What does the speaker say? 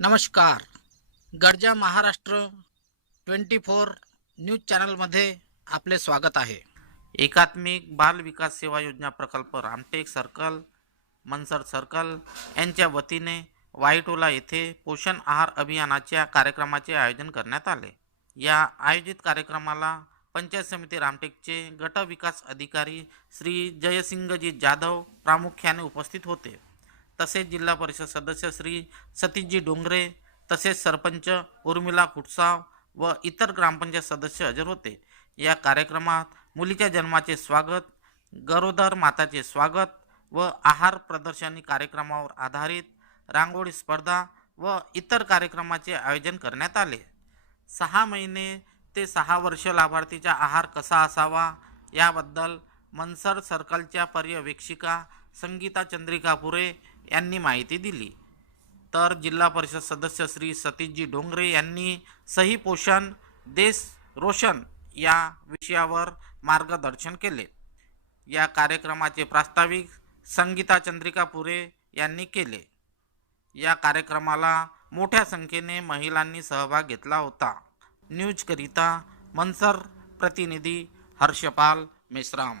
नमस्कार. गरजा Maharashtra twenty four news चॅनलमध्ये आपले स्वागत आहे. एकात्मिक बाल विकास सेवा योजना प्रकल्प रामटेक सर्कल मनसर सर्कल यांच्या वतीने वाईटोला येथे पोषण आहार अभियानाच्या कार्यक्रमाचे आयोजन करण्यात आले. या आयोजित कार्यक्रमाला पंचायत समिती रामटेकचे गट विकास अधिकारी श्री जयसिंगजी जाधव प्रामुख्याने उपस्थित होते. तसेच जिल्हा परिषद सदस्य श्री सतीशजी डोंगरे तसेच सरपंच उर्मिला खुटसाव व इतर ग्रामपंचायत सदस्य हजर होते. या कार्यक्रमात मुलीच्या जन्माचे स्वागत गरोदर माताचे स्वागत व आहार प्रदर्शनी कार्यक्रमावर आधारित रांगोळी स्पर्धा व इतर कार्यक्रमाचे आयोजन करण्यात आले. सहा महिने ते सहा वर्ष लाभार्थीचा आहार कसा असावा याबद्दल मनसर सर्कलच्या पर्यवेक्षिका संगीता चंद्रिका पुरे यांनी माहिती दिली. तर जिल्हा परिषद सदस्य श्री सतीशजी डोंगरे यांनी सही पोषण देश रोशन या विषयावर मार्गदर्शन केले. या कार्यक्रमाचे प्रास्ताविक संगीता चंद्रिका पुरे यांनी केले. या कार्यक्रमाला मोठ्या संख्येने महिलांनी सहभाग घेतला होता. न्यूजकरिता मनसर प्रतिनिधी हर्षपाल मेश्राम.